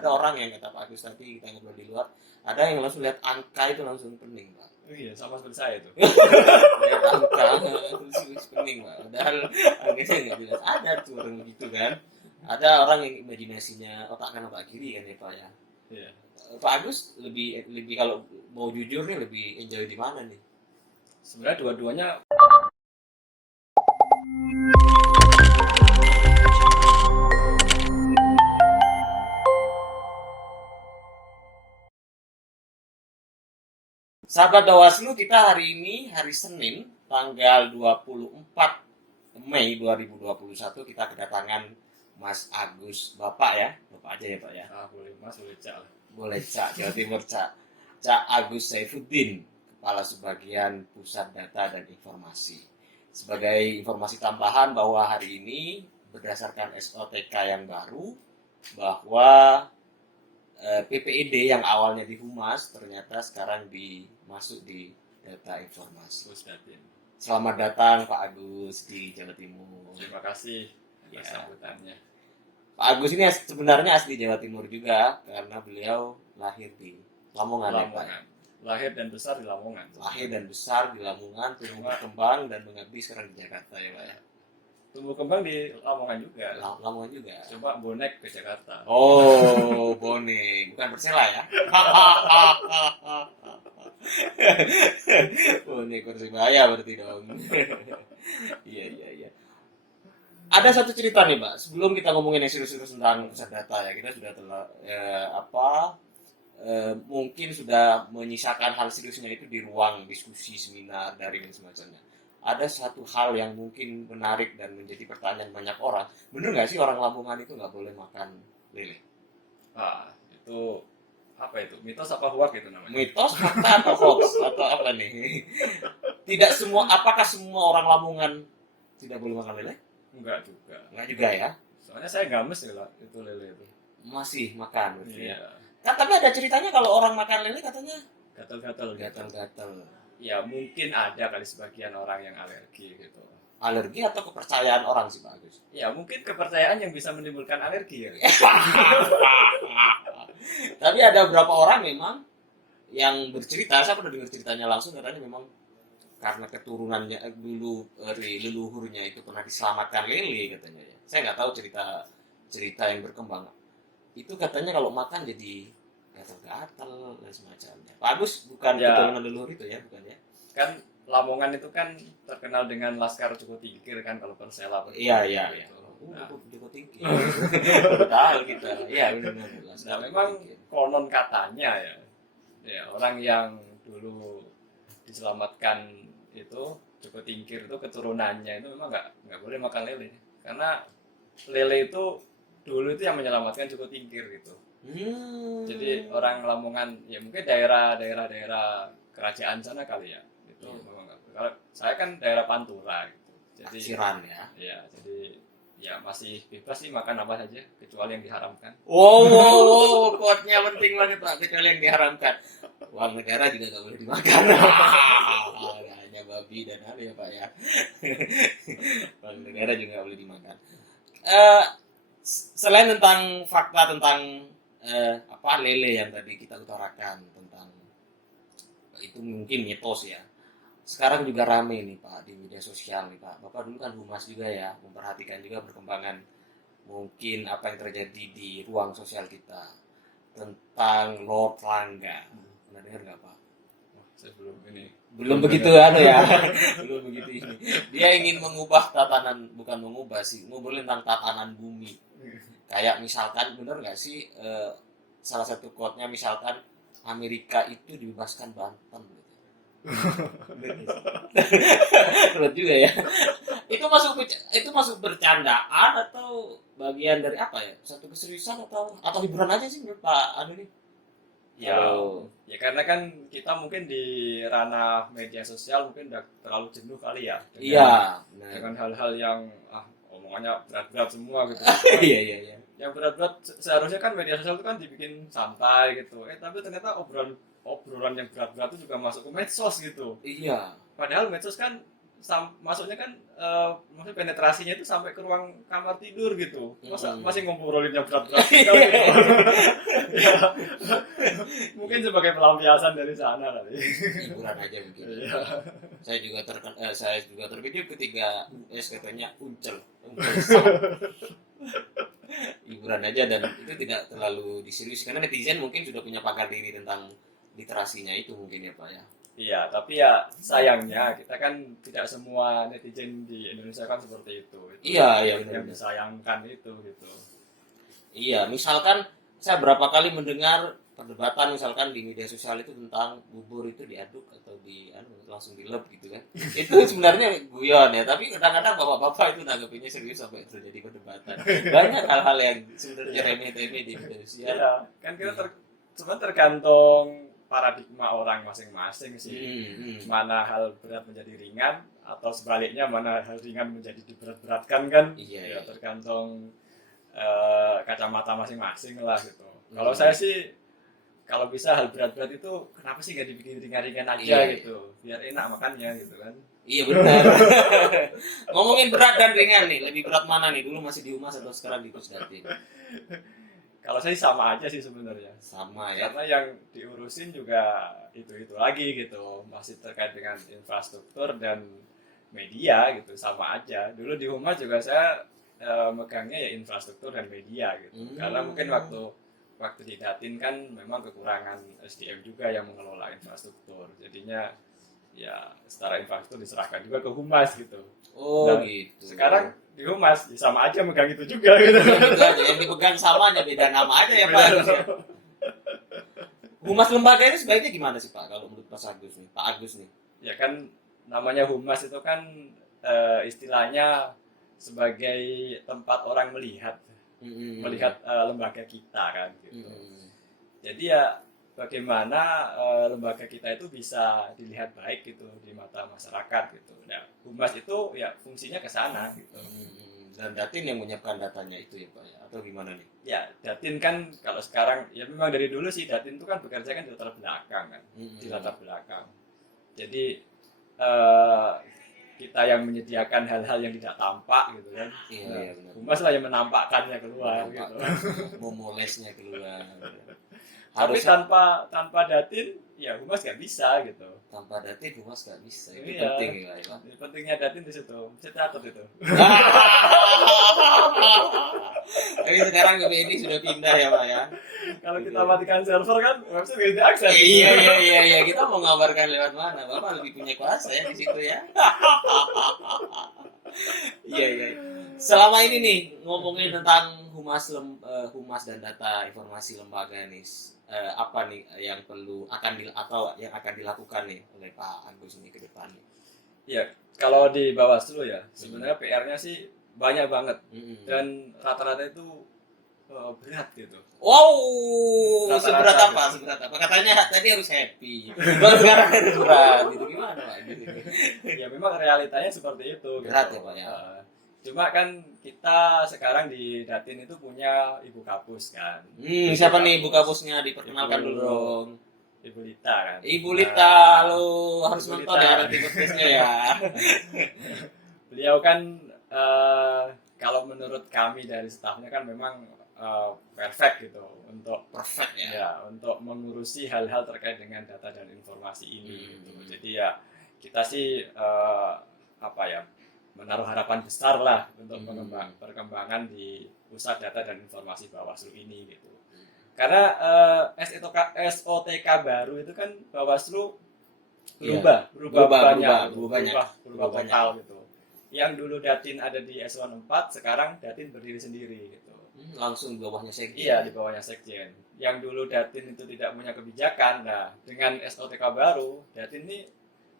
Ada orang yang kata Pak Agus tadi kita ngobrol di luar, ada yang langsung lihat angka itu langsung pening Pak. Oh iya, sama seperti saya tuh. Lihat angka terus pening Pak. Padahal angkanya nggak jelas. Ada tuh orang begitu kan. Ada orang yang imajinasinya otak kanan otak kiri kan ya Pak ya. Iya. Pak Agus lebih lebih kalau mau jujur nih lebih enjoy di mana nih? Sebenarnya dua-duanya. Sahabat Bawaslu, kita hari ini hari Senin tanggal 24 Mei 2021 kita kedatangan Mas Agus, Bapak ya, Bapak aja ya Pak ya. Boleh Mas, boleh Cak lah. Boleh Cak, Jawa Timur Cak. Cak Agus Saifuddin, Kepala Subbagian Pusat Data dan Informasi. Sebagai informasi tambahan bahwa hari ini berdasarkan SOTK yang baru bahwa PPID yang awalnya di Humas ternyata sekarang masuk di data informasi. Pusdatin. Selamat datang Pak Agus di Jawa Timur. Terima kasih atas Ya. sambutannya. Pak Agus ini sebenarnya asli Jawa Timur juga karena beliau lahir di Lamongan ya Pak. Lamongan. Lahir dan besar di Lamongan. Lahir dan besar di Lamongan, tumbuh berkembang dan mengabdi sekarang di Jakarta ya Pak ya. Tumbuh kembang di Lamongan juga. Lamongan juga. Coba bonek ke Jakarta. Oh, Bone, bukan Persela ya? Bone Persibaya berarti dong. Iya. Ada satu cerita nih, Pak. Sebelum kita ngomongin yang serius-serius tentang pusat data ya, kita sudah mungkin sudah menyisakan hal seriusnya itu di ruang diskusi, seminar, daring dan semacamnya. Ada satu hal yang mungkin menarik dan menjadi pertanyaan banyak orang. Bener nggak sih orang Lamongan itu nggak boleh makan lele? Itu apa itu? Mitos apa hoax itu namanya? Mitos, fakta atau hoax atau apa nih? Tidak semua. Apakah semua orang Lamongan tidak boleh makan lele? Enggak juga. Enggak juga ya. Soalnya saya games ya lah itu lele itu. Masih makan berarti ya. Iya. Kan tapi ada ceritanya kalau orang makan lele katanya Gatal-gatal. gatal-gatal. Ya mungkin ada kali sebagian orang yang alergi gitu. Alergi atau kepercayaan orang sih Pak Agus? Ya mungkin kepercayaan yang bisa menimbulkan alergi ya. Tapi ada beberapa orang memang yang bercerita, saya pernah dengar ceritanya langsung, katanya memang karena keturunannya dulu dari leluhurnya itu pernah diselamatkan lele katanya ya. Saya nggak tahu cerita yang berkembang. Itu katanya kalau makan jadi gatal-gatal dan semacamnya. Pak Agus bukan Ya. keturunan leluhur itu ya, bukan ya? Kan Lamongan itu kan terkenal dengan Laskar Joko Tingkir kan kalau Persela. Iya. Gitu. Nah, Joko Tinggi. Betul kita. Iya benar. Nah, memang konon katanya ya orang yang dulu diselamatkan itu Joko Tingkir itu keturunannya itu memang nggak boleh makan lele karena lele itu dulu itu yang menyelamatkan Joko Tingkir gitu. Jadi orang Lamongan ya mungkin daerah kerajaan sana kali ya itu memang nggak. Kalau saya kan daerah Pantura gitu. Jadi Siran ya. ya jadi ya masih bebas sih makan apa saja kecuali yang diharamkan. Wow, quote-nya penting banget Pak, kecuali yang diharamkan. Uang negara juga nggak boleh dimakan. Hanya babi dan hal ya Pak ya. Uang negara juga nggak boleh dimakan. Selain tentang fakta tentang lele yang tadi kita utarakan tentang itu mungkin mitos ya. Sekarang juga rame nih Pak di media sosial nih Pak. Bapak dulu kan humas juga ya, memperhatikan juga perkembangan mungkin apa yang terjadi di ruang sosial kita tentang Lord Rangga. Pernah dengar nggak Pak? Saya Belum begitu ya. Belum begitu ini. Dia ingin mengubah tatanan, bukan mengubah sih, ngobrolin tentang tatanan bumi. Kayak misalkan bener nggak sih salah satu quote-nya misalkan Amerika itu dibebaskan Banten. Berat juga ya. Itu masuk bercandaan atau bagian dari apa ya? Satu keseriusan atau hiburan aja sih menurut Pak Anu nih? Ya karena kan kita mungkin di ranah media sosial mungkin udah terlalu jenuh kali ya dengan hal-hal yang omongannya berat-berat semua gitu. Iya. Yang berat-berat seharusnya kan media sosial itu kan dibikin santai gitu. Tapi ternyata obrolan yang berat-berat itu juga masuk ke medsos gitu. Iya. Padahal medsos kan masuknya kan maksudnya penetrasinya itu sampai ke ruang kamar tidur gitu. Masa masih ngobrolin yang berat-berat gitu. Mungkin sebagai pelampiasan dari sana kali. Hiburan aja mungkin. Iya. Saya juga terpikir ketika US katanya uncel hiburan aja, dan itu tidak terlalu diserius karena netizen mungkin sudah punya pakar diri tentang literasinya itu mungkin ya Pak ya. Iya, tapi ya sayangnya kita kan tidak semua netizen di Indonesia kan seperti itu. Iya, iya, yang benar. disayangkan itu gitu. Iya, misalkan saya berapa kali mendengar perdebatan misalkan di media sosial itu tentang bubur itu diaduk atau langsung dilep gitu kan. Itu sebenarnya guyon ya, tapi kadang-kadang bapak-bapak itu nanggepinnya serius sampai terjadi perdebatan. Banyak hal-hal yang sebenarnya remeh-temeh di media sosial. Iya, kan kita sebenarnya tergantung paradigma orang masing-masing sih. Mana hal berat menjadi ringan atau sebaliknya mana hal ringan menjadi diberat-beratkan kan. Iya, Ya tergantung kacamata masing-masing lah gitu. Kalau saya sih kalau bisa hal berat-berat itu kenapa sih nggak dibikin ringan-ringan aja Iya. gitu, biar enak makannya gitu kan. Iya benar. Ngomongin berat dan ringan nih, lebih berat mana nih? Dulu masih di Humas atau sekarang di Pusdatin? Kalau saya sama aja sih sebenarnya. Sama ya. Karena yang diurusin juga itu lagi gitu, masih terkait dengan infrastruktur dan media gitu, sama aja. Dulu di Humas juga saya megangnya ya infrastruktur dan media gitu. Karena mungkin waktu di Datin kan memang kekurangan SDM juga yang mengelola infrastruktur. Jadinya ya secara infrastruktur diserahkan juga ke Humas gitu. Oh Nah, gitu. Sekarang di Humas ya sama aja megang itu juga gitu. Gitu aja, yang dipegang sama aja, beda nama aja ya Pak Agus ya. Humas lembaga ini sebaiknya gimana sih Pak kalau menurut Pak Agus nih? Pak Agus nih. Ya kan namanya Humas itu kan istilahnya sebagai tempat orang melihat lembaga kita kan gitu. Jadi ya bagaimana lembaga kita itu bisa dilihat baik gitu di mata masyarakat gitu. Nah, Humas itu ya fungsinya ke sana gitu. Dan Datin yang menyiapkan datanya itu ya Pak ya, atau gimana nih? Ya, Datin kan kalau sekarang ya memang dari dulu sih Datin itu kan bekerja kan di latar belakang kan, di latar belakang. Jadi kita yang menyediakan hal-hal yang tidak tampak gitu kan. Iya, benar. Humas lah yang menampakkannya keluar gitu. Memolesnya keluar. Tapi Harus tanpa Datin ya Humas nggak bisa gitu. tanpa Datin Humas nggak bisa. Itu Iya. penting ya Pak. Pentingnya Datin di situ. Saya catat itu. Tapi sekarang ini sudah pindah ya Pak ya. Kalau kita matikan server kan website nggak bisa akses. Iya. Kita mau ngabarkan lewat mana? Bapak lebih punya kuasa ya di situ ya. Iya. Selama ini nih ngomongin tentang humas dan data informasi lembaga nih, apa nih yang yang akan dilakukan nih oleh Pak Agus ini ke depannya? Ya, kalau di Bawaslu ya, sebenarnya PR-nya sih banyak banget dan rata-rata itu berat gitu. Wow, Rata-rata seberat apa? Katanya tadi harus happy, sekarang harus berat. Gitu gimana Pak? Gitu. Ya memang realitanya seperti itu. Berat gitu. Ya Pak ya. Cuma kan kita sekarang di Datin itu punya Ibu Kapus kan. Siapa nih Ibu Kapusnya? Diperkenalkan dulu dong. Ibu Lita kan. Ibu Lita, lo harus Ibu nonton Lita. ya nanti podcastnya ya. Beliau kan kalau menurut kami dari stafnya kan memang perfect gitu untuk Perfect ya. untuk mengurusi hal-hal terkait dengan data dan informasi ini gitu. Jadi ya kita sih menaruh harapan besar lah untuk perkembangan di pusat data dan informasi Bawaslu ini gitu. Karena SOTK baru itu kan Bawaslu berubah total gitu. Yang dulu Datin ada di eselon 4, sekarang Datin berdiri sendiri gitu. Langsung di bawahnya Sekjen. Iya, di bawahnya Sekjen. Yang dulu Datin itu tidak punya kebijakan. Nah, dengan SOTK baru, Datin ini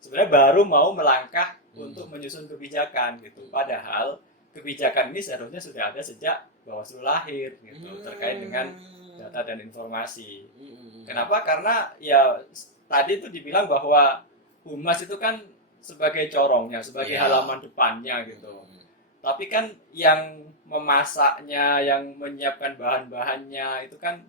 sebenarnya baru mau melangkah untuk menyusun kebijakan gitu. Padahal kebijakan ini seharusnya sudah ada sejak Bawaslu lahir gitu, terkait dengan data dan informasi. Kenapa? Karena ya tadi itu dibilang bahwa Humas itu kan sebagai corongnya, sebagai halaman depannya gitu. Tapi kan yang memasaknya, yang menyiapkan bahan-bahannya itu kan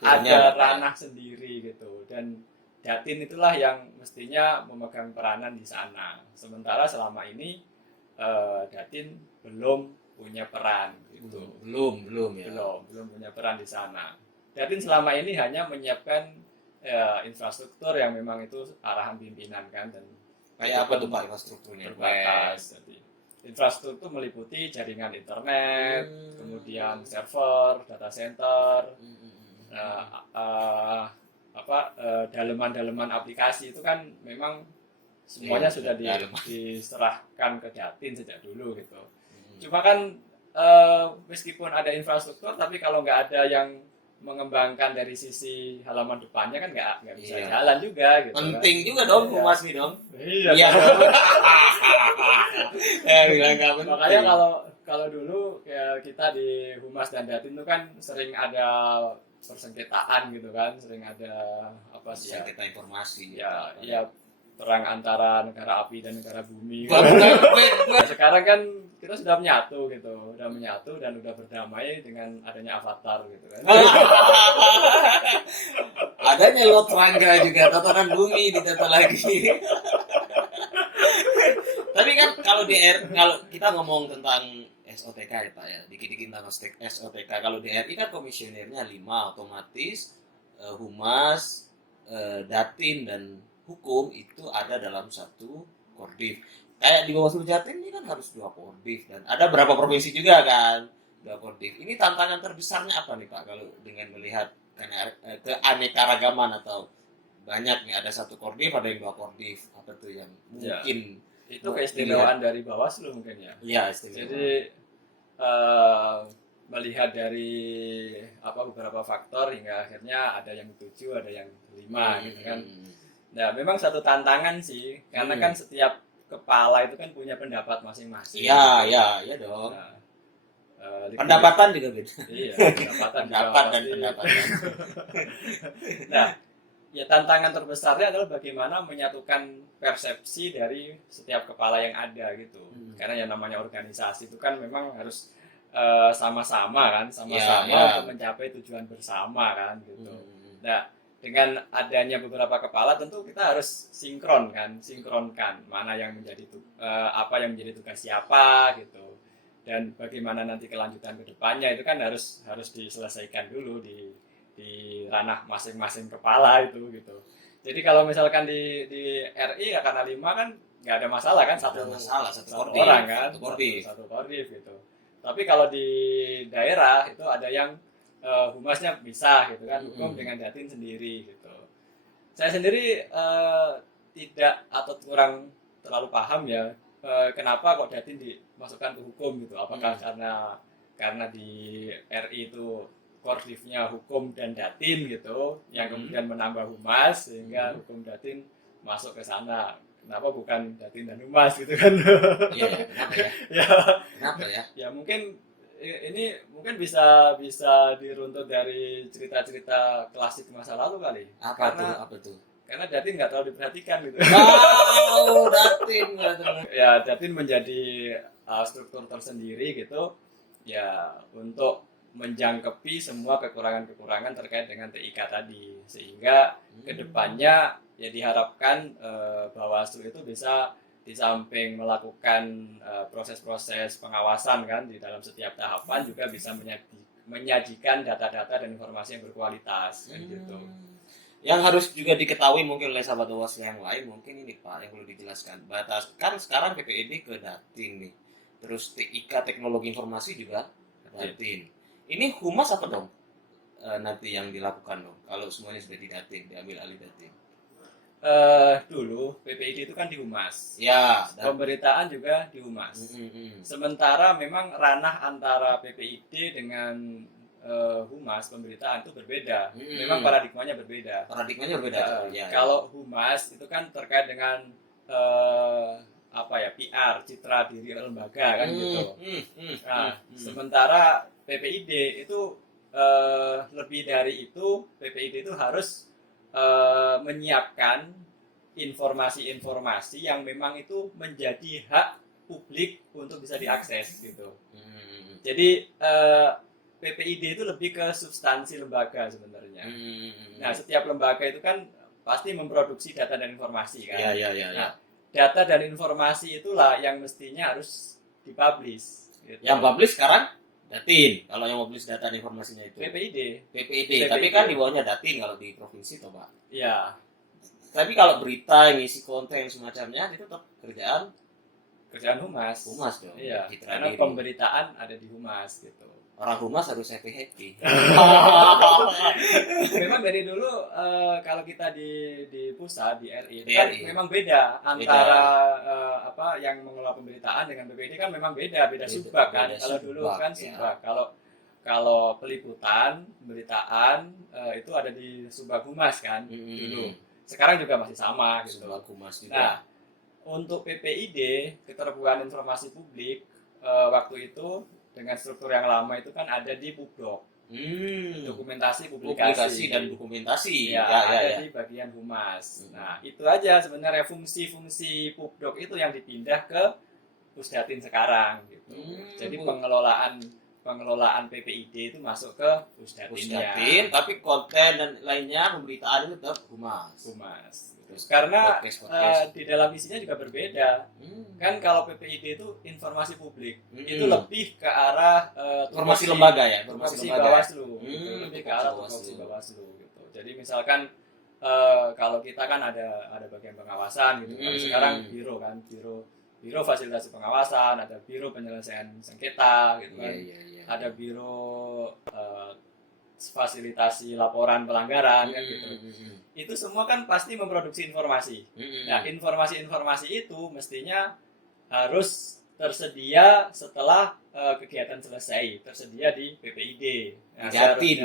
ada ranah sendiri gitu. Dan Datin itulah yang mestinya memegang peranan di sana. Sementara selama ini Datin belum punya peran gitu. Belum Belum punya peran di sana. Datin selama ini hanya menyiapkan infrastruktur yang memang itu arahan pimpinan kan, dan Kayak apa tuh Pak infrastrukturnya? terbatas. Jadi infrastruktur meliputi jaringan internet, Hmm. kemudian server, data center, daleman-daleman aplikasi itu kan memang semuanya Iya, sudah daleman. diserahkan ke Datin sejak dulu gitu. Hmm. Cuma kan meskipun ada infrastruktur, tapi kalau nggak ada yang mengembangkan dari sisi halaman depannya kan nggak bisa Iya. jalan juga gitu. Penting kan. juga dong Iya. humas nih dong. Iya. Iya dong. Bilang nggak penting. Makanya kalau dulu ya kita di Humas dan Datin itu kan sering ada persengketaan gitu kan, sering ada apa sih ya? Kita informasi. Ya, ya perang antara negara api dan negara bumi. Sekarang kan kita sudah menyatu gitu, dan udah berdamai dengan adanya avatar gitu kan. Adanya lot serangga juga, tatanan bumi ditata lagi. Tapi kan kalau kita ngomong tentang SOTK ya Pak ya, dikit-dikit tentang SOTK. Kalau di RI kan komisionernya 5, otomatis humas, datin dan hukum itu ada dalam satu Kordif. Kayak di Bawaslu Jatim ini kan harus 2 Kordif, dan ada berapa provinsi juga kan 2 Kordif. Ini tantangan terbesarnya apa nih Pak kalau dengan melihat keanekaragaman atau banyak nih, ada 1 Kordif, ada yang 2 Kordif, apa tuh yang mungkin itu keistimewaan dari Bawaslu mungkin ya. Iya, istimewa. Jadi melihat dari beberapa faktor hingga akhirnya ada yang 7, ada yang 5 gitu kan. Nah, memang satu tantangan sih, karena kan setiap kepala itu kan punya pendapat masing-masing. Iya dong. Nah, pendapatan juga beda. Iya, Pendapat dan pendapatan. Nah, ya tantangan terbesarnya adalah bagaimana menyatukan persepsi dari setiap kepala yang ada gitu. Karena yang namanya organisasi itu kan memang harus sama-sama kan, untuk mencapai tujuan bersama kan gitu. Nah, dengan adanya beberapa kepala tentu kita harus sinkronkan mana yang menjadi apa yang menjadi tugas siapa gitu, dan bagaimana nanti kelanjutan ke depannya itu kan harus diselesaikan dulu di ranah masing-masing kepala itu gitu. Jadi kalau misalkan di RI ya karena 5 kan nggak ada masalah kan, satu orang kan, satu kordif gitu. Tapi kalau di daerah itu ada yang humasnya bisa gitu kan, hukum dengan datin sendiri gitu. Saya sendiri tidak atau kurang terlalu paham ya kenapa kok datin dimasukkan ke hukum gitu. Apakah karena di RI itu kordifnya hukum dan datin gitu, yang kemudian menambah humas sehingga hukum datin masuk ke sana. Kenapa bukan datin dan humas gitu kan? Iya, kenapa ya? Kenapa ya? Ya mungkin ini bisa diruntut dari cerita-cerita klasik masa lalu kali. Apa tuh? Karena datin nggak terlalu diperhatikan gitu. Datin nggak terlalu. Ya, datin menjadi struktur tersendiri gitu. Ya, untuk menjangkepi semua kekurangan-kekurangan terkait dengan TIK tadi, sehingga kedepannya ya diharapkan Bawaslu itu bisa di samping melakukan proses-proses pengawasan kan di dalam setiap tahapan juga bisa menyajikan data-data dan informasi yang berkualitas kan gitu. Yang harus juga diketahui mungkin oleh sahabat Bawaslu yang lain mungkin ini Pak yang perlu dijelaskan. Batas kan sekarang PPID ke datin nih. Terus TIK teknologi informasi juga datin. Ini humas apa dong? Nanti yang dilakukan dong kalau semuanya sudah didatin, diambil alih datin. Dulu PPID itu kan di humas. Ya, pemberitaan juga di humas. Sementara memang ranah antara PPID dengan humas pemberitaan itu berbeda. Memang paradigmanya berbeda. Ya. Kalau humas itu kan terkait dengan PR, citra diri lembaga kan gitu. Nah, sementara PPID itu lebih dari itu, PPID itu harus menyiapkan informasi-informasi yang memang itu menjadi hak publik untuk bisa diakses gitu. Jadi PPID itu lebih ke substansi lembaga sebenarnya. Nah, setiap lembaga itu kan pasti memproduksi data dan informasi kan. Nah, data dan informasi itulah yang mestinya harus dipublish. Gitu. Yang publish sekarang Datin, kalau yang mobilis data dan informasinya itu. PPID. PPID, tapi kan di bawahnya Datin kalau di provinsi toh Pak. Iya, Tapi kalau berita yang isi konten semacamnya itu tetap kerjaan humas. humas dong. Iya, Citra karena diri. pemberitaan ada di humas gitu. Orang humas harus happy. Memang dari dulu kalau kita di pusat di RI, Di kan RI. memang beda antara apa yang mengelola pemberitaan dengan BPD kan memang beda subbag kan. beda Kalau dulu subbag, kan ya. subbag. Kalau peliputan, pemberitaan itu ada di subbag humas kan dulu. Sekarang juga masih sama gitu. Subbag humas juga. Nah, untuk PPID, keterbukaan informasi publik waktu itu dengan struktur yang lama itu kan ada di Pubdoc. Dokumentasi, Publikasi dan dokumentasi. Ya, Ya. ada di bagian humas. Nah, itu aja sebenarnya fungsi-fungsi Pubdoc itu yang dipindah ke Pusdatin sekarang gitu. Jadi pengelolaan PPID itu masuk ke Pusdatinnya. Pusdatin, tapi konten dan lainnya pemberitaan itu tetap humas. Terus karena Podcast. di dalam isinya juga berbeda. Kan kalau PPID itu informasi publik, itu lebih ke arah Informasi lembaga ya, tupoksi informasi lembaga. Bawaslu, gitu. Lebih ke arah tupoksi Bawaslu gitu. Jadi misalkan kalau kita kan ada bagian pengawasan gitu. Kalau sekarang biro kan, biro fasilitasi pengawasan, ada biro penyelesaian sengketa gitu kan. Iya. Ada biro fasilitasi laporan pelanggaran kan gitu. Itu semua kan pasti memproduksi informasi. Nah, informasi-informasi itu mestinya harus tersedia setelah kegiatan selesai, tersedia di PPID. Nah, Didatin.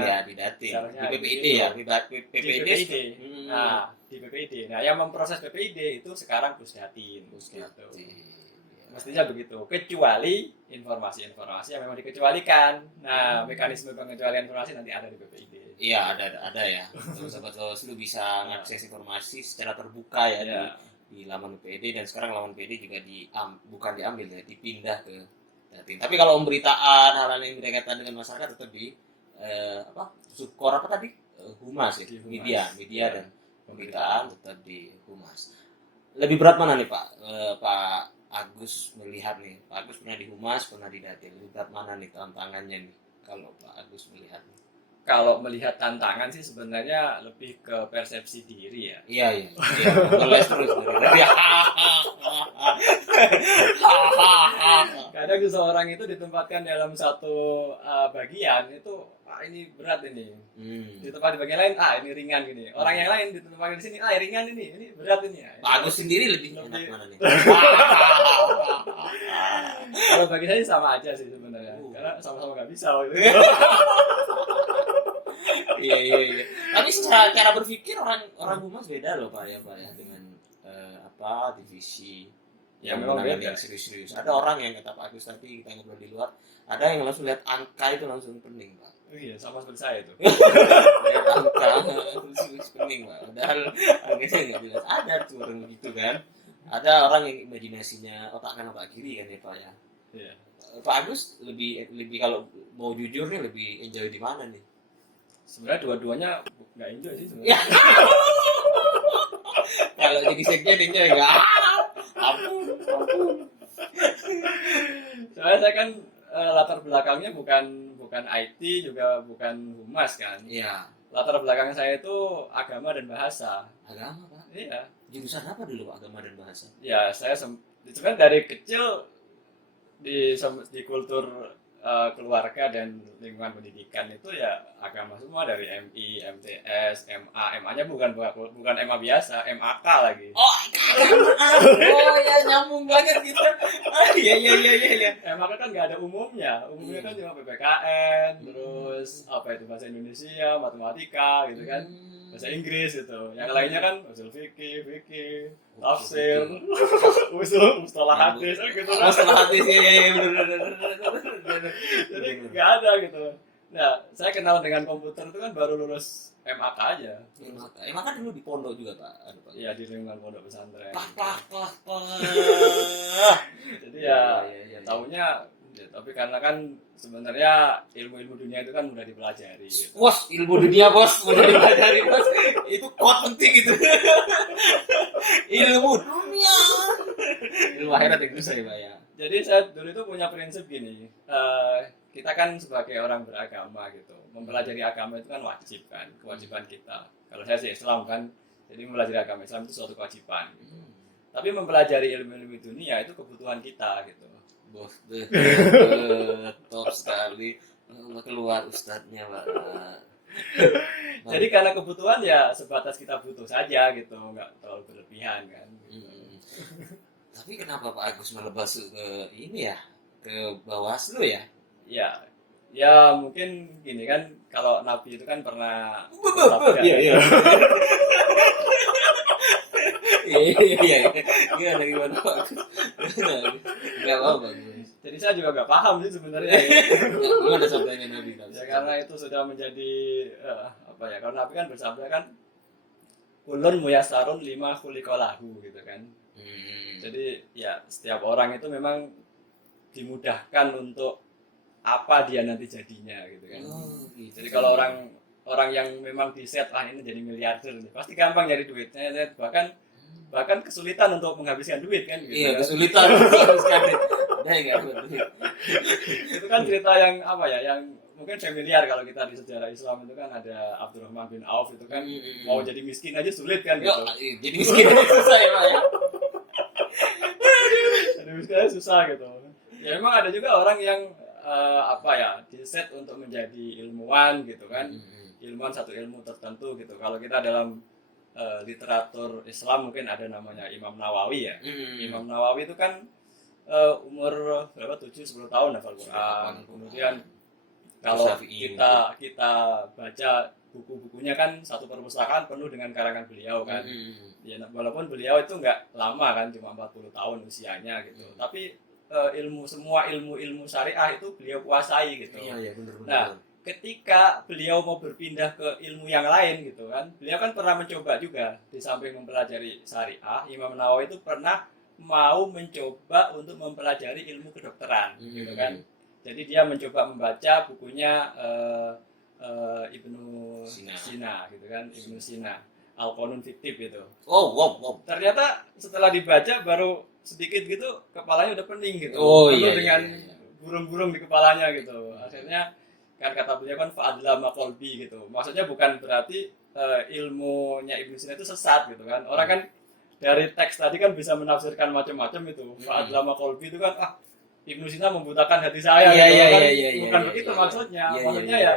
Di seharusnya PPID gitu. ya, Di PPID. PPID. Nah, di PPID. Nah, yang memproses PPID itu sekarang Pusdatin. Gitu. Mestinya begitu, kecuali informasi-informasi yang memang dikecualikan. Nah, mekanisme pengecualian informasi nanti ada di PPID. Iya, ada ya. Sobat lu bisa mengakses informasi secara terbuka ya. Di laman PPID, dan sekarang laman PPID juga bukan diambil ya, dipindah ke Datin. Tapi kalau pemberitaan hal-hal yang berkaitan dengan masyarakat tetap di subkor apa tadi? Humas ya, media dan pemberitaan tetap di humas. Lebih berat mana nih Pak? Pak Agus melihat nih, Pak Agus pernah di humas, pernah di Datin. Lebih berat mana nih tantangannya nih kalau Pak Agus melihat nih? Kalau melihat tantangan sih sebenarnya lebih ke persepsi diri ya. Iya. Ngeles terus. Kadang seseorang itu ditempatkan dalam satu bagian itu ini berat ini. Ditempatkan di bagian lain ini ringan gini. Orang yang lain ditempatkan di sini ringan ini berat ini. Pak Agus sendiri lebih enak mana nih? Kalau bagi saya sama aja sih sebenarnya. Karena sama-sama nggak bisa. Iya. Tapi secara cara berpikir orang humas beda loh Pak ya dengan divisi yang memang beda. Serius. Ada orang yang kata Pak Agus tadi kita ngobrol di luar, ada yang langsung lihat angka itu langsung pening Pak. Oh iya, sama seperti saya itu. Lihat angka terus pening Pak. Padahal angkanya nggak jelas. Ada tuh orang begitu kan. Ada orang yang imajinasinya otak kanan otak kiri kan ya Pak ya. Iya. Pak Agus lebih kalau mau jujur nih lebih enjoy di mana nih? Sebenarnya dua-duanya nggak enjoy sih sebenarnya. Kalau jadi sekjen enjoy nggak? Ampun. Soalnya saya kan latar belakangnya bukan IT juga bukan humas kan. Iya. Latar belakang saya itu agama dan bahasa. Agama Pak? Iya. Jurusan apa dulu Pak, agama dan bahasa? Ya saya sebenarnya dari kecil di kultur keluarga dan lingkungan pendidikan itu ya agama semua, dari MI, MTS, MA. MA-nya bukan MA biasa, MAK lagi. Oh ya nyambung banget gitu. Iya. MAK kan nggak ada umumnya kan cuma PPKN, terus apa itu bahasa Indonesia, matematika gitu kan, bahasa Inggris gitu. Yang lainnya kan usul fikih, tafsir, mustalah hadis gitu kan. Mustalah hadis ya. Jadi nggak ada gitu. Nah, saya kenal dengan komputer itu kan baru lulus MAK aja. MAK dulu di pondok juga Pak. Iya, di lingkungan pondok pesantren. Pak. Jadi ya taunya ya, tapi karena kan sebenarnya ilmu-ilmu dunia itu kan mudah dipelajari gitu. Wah, ilmu dunia bos, mudah dipelajari bos. Itu quote penting itu. Ilmu dunia. Ilmu akhirat yang susah ya Pak ya. Jadi saya dulu itu punya prinsip gini, kita kan sebagai orang beragama gitu, mempelajari agama itu kan wajib kan, kewajiban kita. Kalau saya sih Islam kan, jadi mempelajari agama Islam itu suatu kewajiban gitu. Tapi mempelajari ilmu-ilmu dunia itu kebutuhan kita gitu. Bos, top sekali. Keluar ustadznya, Pak. Jadi karena kebutuhan ya sebatas kita butuh saja gitu, nggak terlalu berlebihan kan. Tapi kenapa Pak Agus malah masuk ke ini ya, ke Bawaslu ya? Ya mungkin gini kan, kalau Nabi itu kan pernah Iya. Iya, gimana Pak Agus? Nggak apa-apa. Jadi saya juga nggak paham sih sebenarnya. Gimana sabdanya Nabi? Ya karena itu sudah menjadi kalau Nabi kan bersabda kan, kulun muyasarun lima khuliqalahu gitu kan. Jadi ya setiap orang itu memang dimudahkan untuk apa dia nanti jadinya gitu kan. Gitu. Jadi kalau orang yang memang di set ini jadi miliarder nih, pasti gampang nyari duitnya, bahkan kesulitan untuk menghabiskan duit kan gitu. Iya, kan. kesulitan sekali. Itu kan cerita yang yang mungkin familiar kalau kita di sejarah Islam itu kan ada Abdurrahman bin Auf itu kan mau jadi miskin aja sulit kan gitu. Jadi miskin aja susah ya Pak ya. Jadi miskin aja susah gitu. Ya memang ada juga orang yang di set untuk menjadi ilmuwan gitu kan. Ilmuwan satu ilmu tertentu gitu. Kalau kita dalam literatur Islam mungkin ada namanya Imam Nawawi ya. Imam Nawawi itu kan umur berapa 7-10 tahun hafal Quran. Kemudian kalau kita baca buku-bukunya kan satu perpustakaan penuh dengan karangan beliau kan. Ya, walaupun beliau itu nggak lama kan, cuma 40 tahun usianya gitu. Tapi semua ilmu syariah itu beliau kuasai gitu. Iya, benar. Nah, ketika beliau mau berpindah ke ilmu yang lain gitu kan, beliau kan pernah mencoba juga di samping mempelajari syariah. Imam Nawawi itu pernah mau mencoba untuk mempelajari ilmu kedokteran gitu kan. Jadi dia mencoba membaca bukunya Ibnu Sina gitu kan, Ibnu Sina Al-Qanun Fiktif itu. Wow. Ternyata setelah dibaca baru sedikit gitu kepalanya udah pening gitu. Dengan burung-burung di kepalanya gitu. Akhirnya kan kata beliau kan fa'adlama qalbi gitu. Maksudnya bukan berarti ilmunya Ibnu Sina itu sesat gitu kan. Orang kan dari teks tadi kan bisa menafsirkan macam-macam itu. Fa'adlama qalbi itu kan Ibnu Sina membutakan hati saya gitu. Bukan begitu maksudnya. Maksudnya ya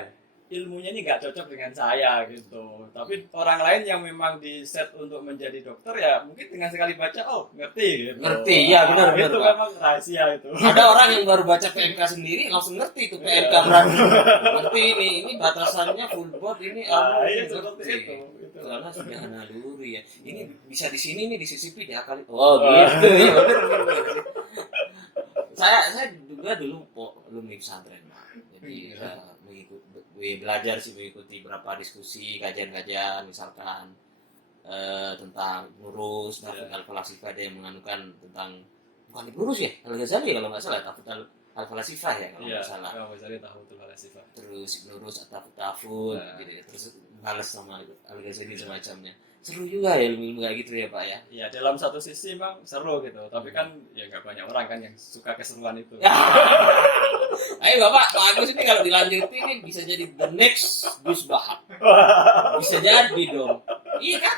ilmunya ini nggak cocok dengan saya gitu. Tapi orang lain yang memang di set untuk menjadi dokter ya mungkin dengan sekali baca ngerti gitu. Ngerti, ya benar. Itu memang rahasia itu. Ada orang yang baru baca PMK sendiri langsung ngerti itu PMK berarti. Ngerti ini batasannya full board ini seperti itu. Karena sudah naluri ya. Ini bisa di sini nih disisipi diakali. Gitu ya benar. Saya juga dulu alumni pesantren. Jadi mengikuti beberapa diskusi, kajian-kajian misalkan tentang Nurus, Al-Falasifah, dia yang menganukan tentang bukan Nurus ya, Al-Ghazali kalau nggak salah, Al-Falasifah ya kalau nggak salah. Terus Nurus At-Tafut, gitu. Terus balas sama Al-Ghazali semacamnya. Seru juga ya ilmu kayak gitu ya Pak ya. Ya dalam satu sisi memang seru gitu, tapi kan ya nggak banyak orang kan yang suka keseruan itu. Ayo Bapak, Pak Agus ini kalau dilanjutin ini bisa jadi the next Gus Bahak. Bisa jadi dong. Iya kan?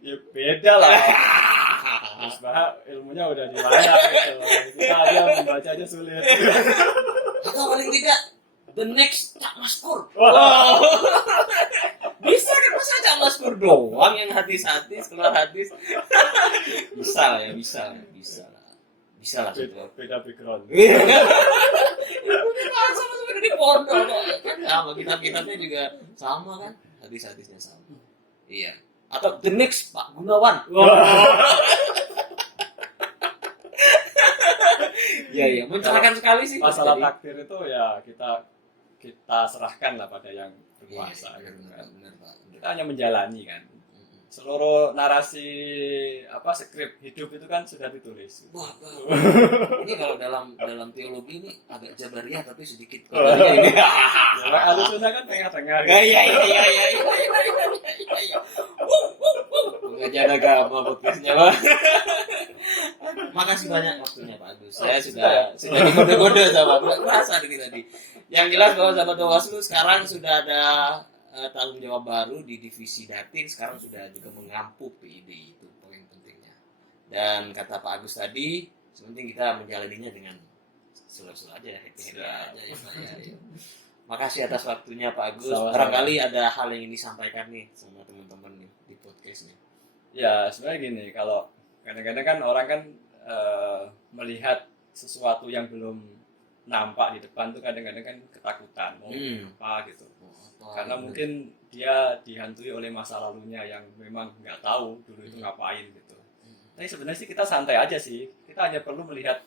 Ya beda lah. Gus Bahak ilmunya udah di mana gitu. Kita aja membaca aja sulit. Atau paling tidak the next Cak Maskur. Bisa kan, masa Cak Maskur doang yang hadis-hadis, keluar hadis. Bisa lah. Bisa lah. Beda background. Sama-sama di pondok kan sama, kitab-kitabnya juga sama kan, hadis-hadisnya sama. Iya. Atau the next Pak Gunawan. Iya, mencerahkan sekali sih. Masalah takdir itu ya kita serahkan lah pada yang berkuasa. Benar, Pak. Kita hanya menjalani kan. Seluruh narasi skrip hidup itu kan sudah ditulis. Wah. Ini kalau dalam teologi ini agak jabariah tapi sedikit qadariyah ini. Al-Sunnah kan tengah-tengah. Iya. Pengajian agama podcastnya Pak. Makasih banyak waktunya Pak Agus. Saya sudah dikode-kode sama nggak kerasa ini tadi. Yang jelas bahwa sahabat Bawaslu sekarang sudah ada tanggung jawab baru di divisi Datin, sekarang sudah juga mengampu PID, itu poin pentingnya. Dan kata Pak Agus tadi, sepenting kita menjalaninya dengan slow-slow aja, happy aja ya, Pak, ya. Makasih atas waktunya Pak Agus. Sama-sama. Barangkali ada hal yang ingin disampaikan nih sama teman-teman nih di podcast nih. Ya sebenarnya gini, kalau kadang-kadang kan orang kan melihat sesuatu yang belum nampak di depan tuh kadang-kadang kan ketakutan mau apa gitu. Karena mungkin dia dihantui oleh masa lalunya yang memang nggak tahu dulu itu ngapain gitu. Tapi sebenarnya sih kita santai aja sih. Kita hanya perlu melihat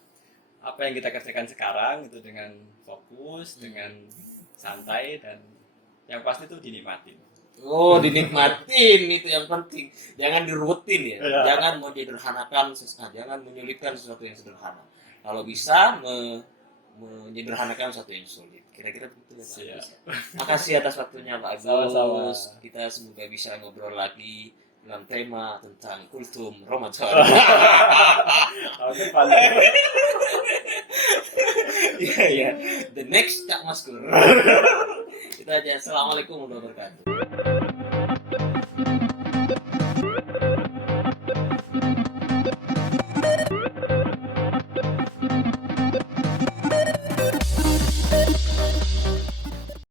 apa yang kita kerjakan sekarang itu dengan fokus, dengan santai, dan yang pasti itu dinikmatin. Oh, dinikmatin itu yang penting. Jangan dirutin ya. Ya. Jangan menyederhanakan, jangan menyulitkan sesuatu yang sederhana. Kalau bisa menyederhanakan sesuatu yang sulit. Kira-kira begitu ya, Pak Agus. Makasih atas waktunya Pak Agus. Sama-sama. Kita semoga bisa ngobrol lagi dalam tema tentang kultum Ramadan. Oke, paling. Iya. The next Cak Maskur. Itu aja. Assalamualaikum warahmatullahi wabarakatuh.